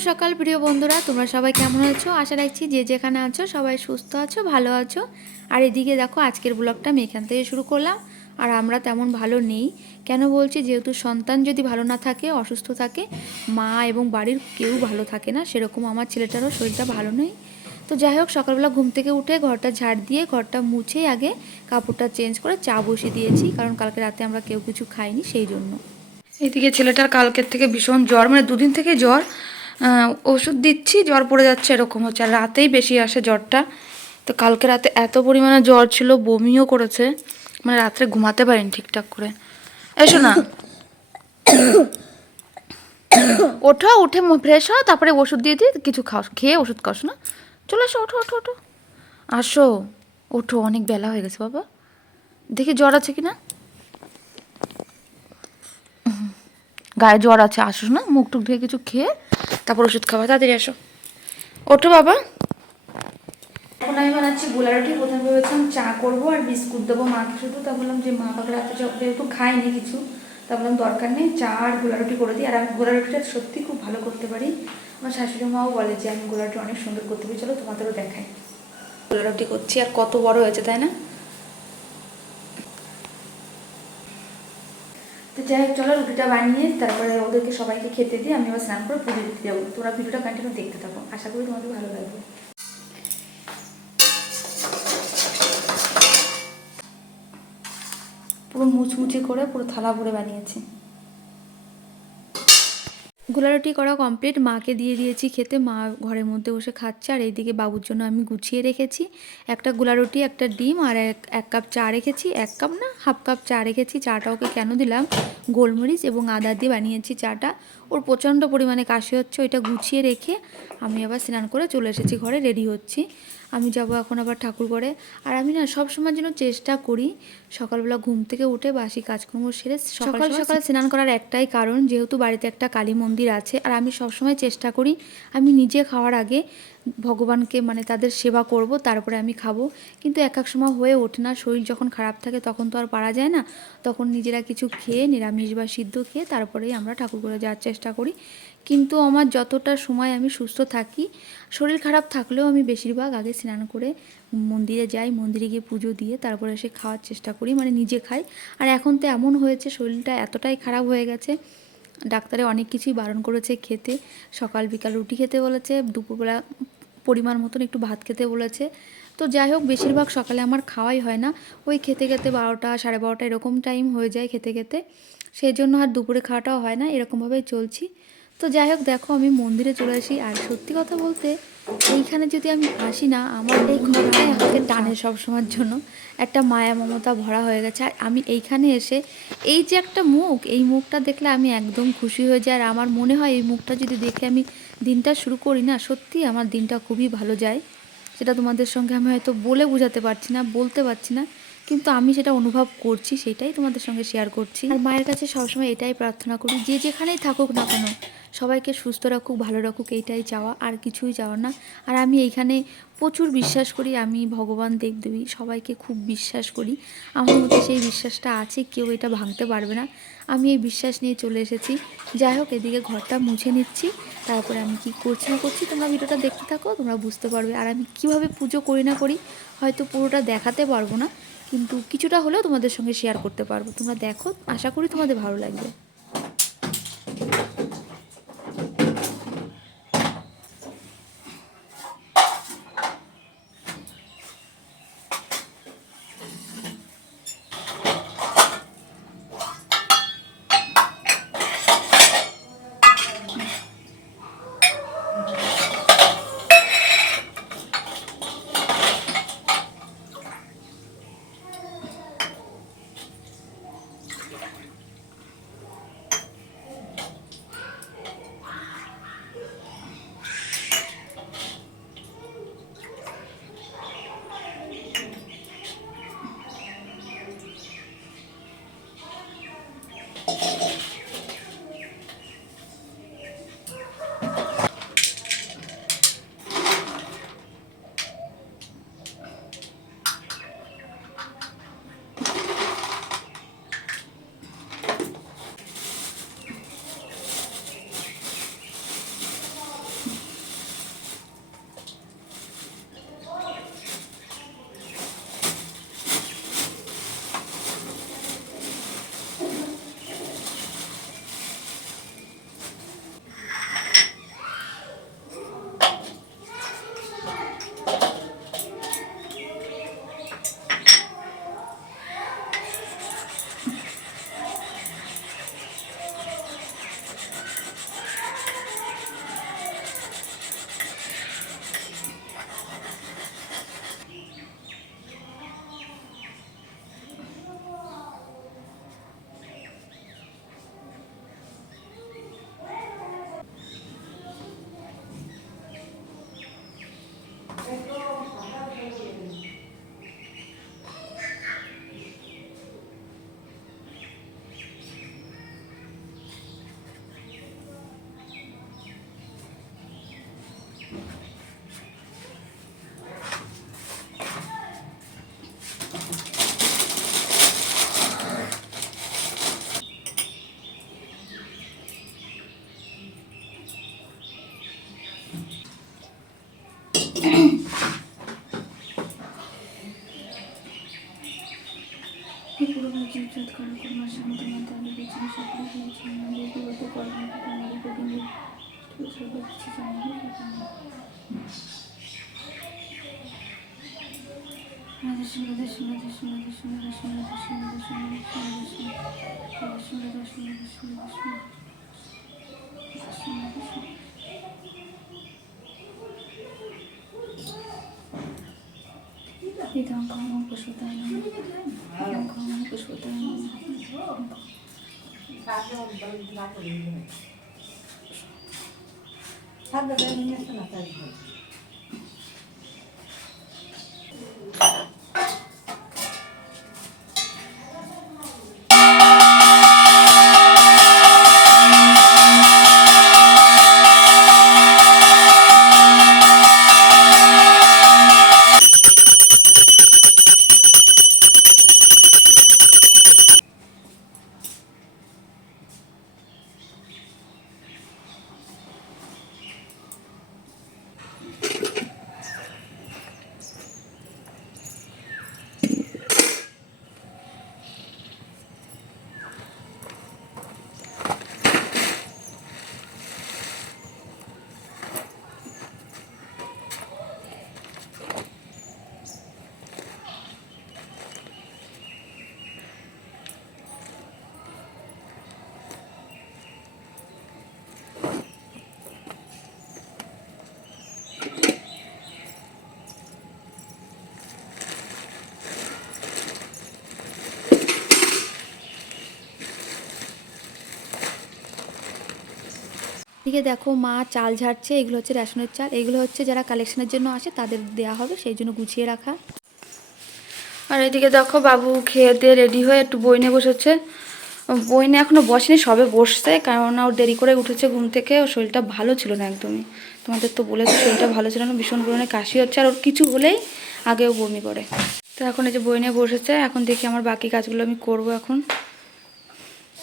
সকাল প্রিয় বন্ধুরা, তোমরা সবাই কেমন আছো? আশা রাখছি যে যেখানে আছো, সবাই সুস্থ আছো, ভালো আছো। আর এদিকে দেখো, আজকের ব্লগটা আমি এখান থেকে শুরু করলাম। আর আমরা তেমন ভালো নেই। কেন বলছি, যেহেতু সন্তান যদি ভালো না থাকে, অসুস্থ থাকে, মা এবং বাড়ির কেউ ভালো থাকে না, সেরকম আমার ছেলেটারও শরীরটা ভালো নেই। তো যাই হোক, সকালবেলা ঘুম থেকে উঠে ঘরটা ঝাড় দিয়ে, ঘরটা মুছে আগে কাপড়টা চেঞ্জ করে চা বসিয়ে দিয়েছি, কারণ কালকে রাতে আমরা কেউ কিছু খাইনি, সেই জন্য। এদিকে ছেলেটার কালকের থেকে ভীষণ জ্বর মানে দুদিন থেকে জ্বর ওষুধ দিচ্ছি, জ্বর পড়ে যাচ্ছে এরকম হচ্ছে। আর রাতেই বেশি আসে জ্বরটা। তো কালকে রাতে এত পরিমাণে জ্বর ছিল, বমিও করেছে। মানে রাত্রে ঘুমাতে পারিনি ঠিকঠাক করে। এসো না। ওঠো, উঠে ফ্রেশ হও, তারপরে ওষুধ দিয়ে দিই কিছু খাও, খেয়ে ওষুধ খাস না চলে এসো ওঠো ওঠো ওঠো। আসো, ওঠো, অনেক বেলা হয়ে গেছে বাবা। দেখি জ্বর আছে কি না গায়ে জ্বর আছে আসুস না মুখ টুক ধুয়ে কিছু খেয়ে তারপর ওষুধ খাওয়া তাড়াতাড়ি আসো। ওঠো বাবা। এখন আমি বানাচ্ছি গোলা রুটি প্রথমে ভেবেছিলাম চা করব আর বিস্কুট দেবো মাকে শুধু তা বললাম যে মা বাবা রাতে যেহেতু খাইনি কিছু তা বললাম দরকার নেই চা আর গোলা রুটি করে দিই। আর আমি গোলা রুটিটা সত্যি খুব ভালো করতে পারি। আমার শাশুড়ি মাও বলে যে আমি গোলা রুটি অনেক সুন্দর করতে পারি। চলো তোমাদেরও দেখাই। গোলা রুটি করছি আর কত বড় হয়েছে তাই না? যাই হোক, চলো রুটিটা বানিয়ে তারপরে ওদেরকে সবাইকে খেতে দিয়ে আমি আবার স্নান করে পুজো দিতে যাব। তোমরা ভিডিওটা কন্টিনিউ দেখতে থাকো। আশা করি তোমাদের ভালো লাগবে। পুরো মুচমুচে করে পুরো থালা ভরে বানিয়েছি। গোলারুটি করা কমপ্লিট মাকে দিয়ে দিয়েছি খেতে, মা ঘরের মধ্যে বসে খাচ্ছে আর এইদিকে বাবুর জন্য আমি গুছিয়ে রেখেছি। একটা গোলারুটি, একটা ডিম আর এক এক কাপ চা রেখেছি। এক কাপ না, হাফ কাপ চা রেখেছি। চাটা ওকে কেন দিলাম? গোলমরিচ এবং আদা দিয়ে বানিয়েছি চাটা। ওর প্রচণ্ড পরিমাণে কাশি হচ্ছে, ওইটা গুছিয়ে রেখে আমি আবার স্নান করে চলে এসেছি, ঘরে রেডি হচ্ছি। আমি যাব এখন আবার ঠাকুর ঘরে। আর আমি না সব সময় যেন চেষ্টা করি সকালবেলা ঘুম থেকে উঠে বাসি কাজকর্ম সেরে সকাল সকাল স্নান করার একটাই কারণ যেহেতু বাড়িতে একটা কালী মন্দির আছে আর আমি সবসময় চেষ্টা করি আমি নিজে খাওয়ার আগে ভগবানকে মানে তাদের সেবা করব তারপরে আমি খাব। কিন্তু এক এক সময় হয়ে ওঠে না শরীর যখন খারাপ থাকে তখন তো আর পারা যায় না। তখন নিজেরা কিছু খেয়ে নিরামিষ বা সিদ্ধ খেয়ে তারপরেই আমরা ঠাকুর করে যাওয়ার চেষ্টা করি। কিন্তু আমার যতটা সময় আমি সুস্থ থাকি, শরীর খারাপ থাকলেও আমি বেশিরভাগ আগে স্নান করে মন্দিরে যাই, মন্দিরে গিয়ে পুজো দিয়ে তারপরে এসে খাওয়ার চেষ্টা করি মানে নিজে খাই। আর এখন তো এমন হয়েছে, শরীরটা এতটাই খারাপ হয়ে গেছে, ডাক্তারে অনেক কিছুই বারণ করেছে খেতে, সকাল বিকাল রুটি খেতে বলেছে, দুপুরবেলা পরিমাণ মতন একটু ভাত খেতে বলেছে। তো যাই হোক, বেশিরভাগ সকালে আমার খাওয়াই হয় না, ওই খেতে খেতে বারোটা, সাড়ে বারোটা এরকম টাইম হয়ে যায় খেতে খেতে। সেই জন্য আর দুপুরে খাওয়াটাও হয় না, এরকমভাবেই চলছি। তো যাই হোক, দেখো আমি মন্দিরে চলে আসি। আর সত্যি কথা বলতে, এইখানে যদি আমি আসি না, আমার এই ঘরটাই আমাকে টানে সব সময়ের জন্য। একটা মায়া মমতা ভরা হয়ে গেছে। আর আমি এইখানে এসে, এই যে একটা মুখ, এই মুখটা দেখলে আমি একদম খুশি হয়ে যাই। আর আমার মনে হয় এই মুখটা যদি দেখে আমি দিনটা শুরু করি না, সত্যি আমার দিনটা খুবই ভালো যায়। সেটা তোমাদের সঙ্গে আমি হয়তো বলে বোঝাতে পারছি না, বলতে পারছি না। কিন্তু আমি সেটা অনুভব করছি, সেটাই তোমাদের সঙ্গে শেয়ার করছি। আর মায়ের কাছে সবসময় এটাই প্রার্থনা করি, যে যেখানেই থাকুক না কেন, সবাইকে সুস্থ রাখুক, ভালো রাখুক, এইটাই চাওয়া, আর কিছুই চাওয়া না। আর আমি এইখানে প্রচুর বিশ্বাস করি, আমি ভগবান দেবদেবী সবাইকে খুব বিশ্বাস করি। আমার মধ্যে সেই বিশ্বাসটা আছে, কেউ এটা ভাঙতে পারবে না। আমি এই বিশ্বাস নিয়ে চলে এসেছি। যাই হোক, এদিকে ঘরটা মুছে নিচ্ছি। তারপরে আমি কি করছি না করছি, তোমরা ভিডিওটা দেখতে থাকো, তোমরা বুঝতে পারবে। আর আমি কীভাবে পুজো করি না করি, হয়তো পুরোটা দেখাতে পারব না। কিন্তু কিছুটা হলেও তোমাদের সঙ্গে শেয়ার করতে পারব। তোমরা দেখো, আশা করি তোমাদের ভালো লাগবে। 一刚刚我不说单了，一刚刚我不说单了。他这边应该是哪块？এদিকে দেখো মা চাল ঝাড়ছে, এগুলো হচ্ছে রেশনের চাল, এগুলো হচ্ছে যারা কালেকশনের জন্য আসে তাদের দেয়া হবে, সেই জন্য গুছিয়ে রাখা। আর এদিকে দেখো বাবু খেয়ে দিয়ে রেডি হয়ে একটু বই নিয়ে বসেছে। বই নিয়ে এখনও বসেনি, সবে বসছে কারণ ও দেরি করে উঠেছে ঘুম থেকে, ওর শরীরটা ভালো ছিল না একদমই। তোমাদের তো বলেছি শরীরটা ভালো ছিল না, ভীষণ পরিমাণে কাশি হচ্ছে, আর ওর কিছু হলেই আগেও বমি করে। তো এখন এই যে বই নিয়ে বসেছে, এখন দেখি আমার বাকি কাজগুলো আমি করব এখন।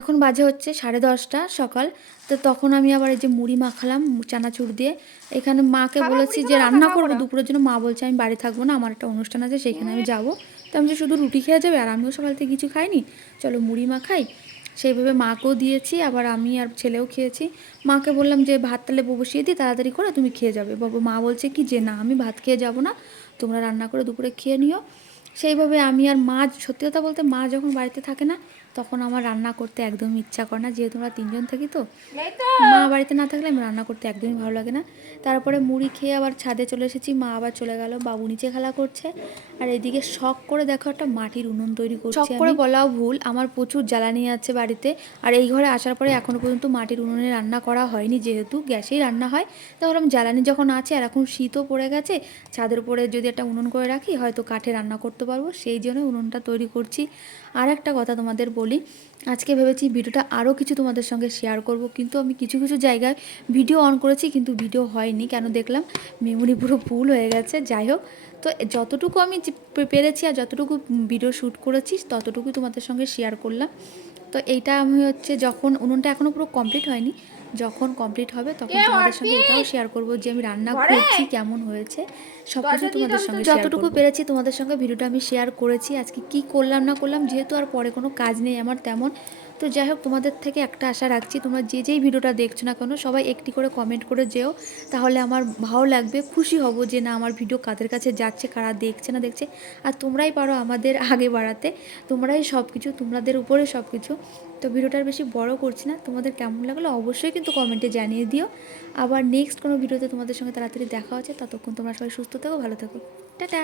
এখন বাজে হচ্ছে সাড়ে দশটা সকাল তো তখন আমি আবার এই যে মুড়ি মাখালাম চানাচুর দিয়ে। এখানে মাকে বলেছি যে রান্না করব দুপুরের জন্য মা বলছে আমি বাড়ি থাকব না আমার একটা অনুষ্ঠান আছে সেইখানে আমি যাব। তো আমি যে শুধু রুটি খেয়ে যাবে আর আমিও সকাল থেকে কিছু খাইনি। চলো মুড়ি মাখাই। সেইভাবে মাকেও দিয়েছি আবার আমি আর ছেলেও খেয়েছি। মাকে বললাম যে ভাত তাহলে বসিয়ে দিই তাড়াতাড়ি করে তুমি খেয়ে যাবে। বাবা মা বলছে কি যে না আমি ভাত খেয়ে যাব না তোমরা রান্না করে দুপুরে খেয়ে নিও। সেইভাবে আমি আর মা সত্যি কথা বলতে মা যখন বাড়িতে থাকে না তখন আমার রান্না করতে একদম ইচ্ছা করে না যেহেতু আমরা তিনজন থাকি তো। মা বাড়িতে না থাকলে আমি রান্না করতে একদমই ভালো লাগে না। তারপরে মুড়ি খেয়ে আবার ছাদে চলে এসেছি মা আবার চলে গেল বাবু নিচে খেলা করছে। আর এদিকে শখ করে দেখো একটা মাটির উনুন তৈরি করছি শখ করে বলাও ভুল আমার প্রচুর জ্বালানি আছে বাড়িতে। আর এই ঘরে আসার পরে এখনও পর্যন্ত মাটির উনুনে রান্না করা হয়নি যেহেতু গ্যাসেই রান্না হয়। তা ভাবলাম জ্বালানি যখন আছে আর এখন শীতও পড়ে গেছে ছাদের উপরে যদি একটা উনুন করে রাখি হয়তো কাঠে রান্না করতে পারব। সেই জন্য উনুনটা তৈরি করছি। আর একটা কথা তোমাদের বলি আজকে ভেবেছি ভিডিওটা আরও কিছু তোমাদের সঙ্গে শেয়ার করব। কিন্তু আমি কিছু কিছু জায়গায় ভিডিও অন করেছি, কিন্তু ভিডিও হয়নি। কেন দেখলাম? মেমোরি পুরো ফুল হয়ে গেছে। যাই হোক, তো যতটুকু আমি পেরেছি আর যতটুকু ভিডিও শ্যুট করেছি ততটুকু তোমাদের সঙ্গে শেয়ার করলাম। তো এইটা আমি হচ্ছে যখন উনুনটা এখনও পুরো কমপ্লিট হয়নি যখন কমপ্লিট হবে তখন তোমাদের সঙ্গে এটাও শেয়ার করব যে আমি রান্না করছি কেমন হয়েছে? সব কিছু তোমাদের সঙ্গে যতটুকু পেরেছি তোমাদের সঙ্গে ভিডিওটা আমি শেয়ার করেছি। আজকে কি করলাম না করলাম যেহেতু আর পরে কোনো কাজ নেই আমার তেমন তো যাই হোক, তোমাদের থেকে একটা আশা রাখছি, তোমরা যে যেই ভিডিওটা দেখছ না কেন, সবাই একটি করে কমেন্ট করে যেও। তাহলে আমার ভালো লাগবে, খুশি হব যে না, আমার ভিডিও কাদের কাছে যাচ্ছে, কারা দেখছে না দেখছে। আর তোমরাই পারো আমাদের আগে বাড়াতে, তোমরাই সব কিছু তোমাদের উপরে সব কিছু তো ভিডিওটার বেশি বড় করছি না, তোমাদের কেমন লাগল অবশ্যই কিন্তু কমেন্টে জানিয়ে দিও। আবার নেক্সট কোনো ভিডিওতে তোমাদের সঙ্গে তাড়াতাড়ি দেখা হচ্ছে, ততক্ষণ তোমরা সবাই সুস্থ থাকো, ভালো থাকো। টাটা!